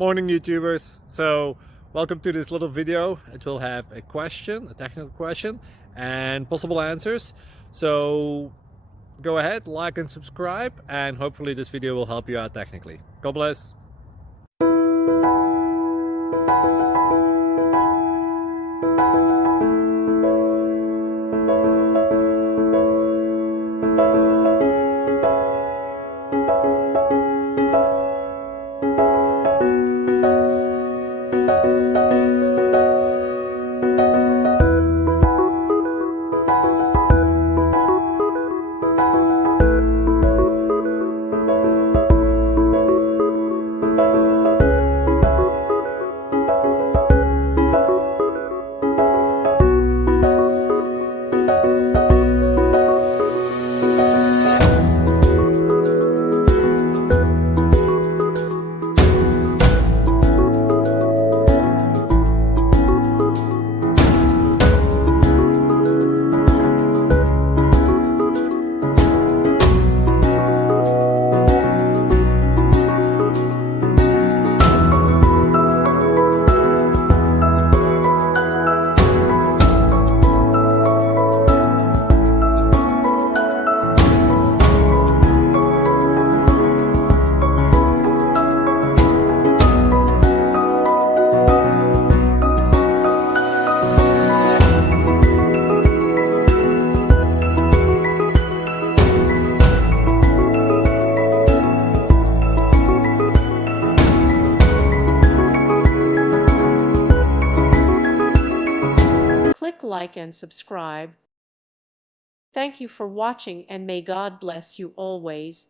Morning YouTubers. So welcome to this little video. It will have a question, a technical question, and possible answers. So go ahead, like and subscribe, and hopefully this video will help you out technically. God bless. Click like and subscribe. Thank you for watching and may God bless you always.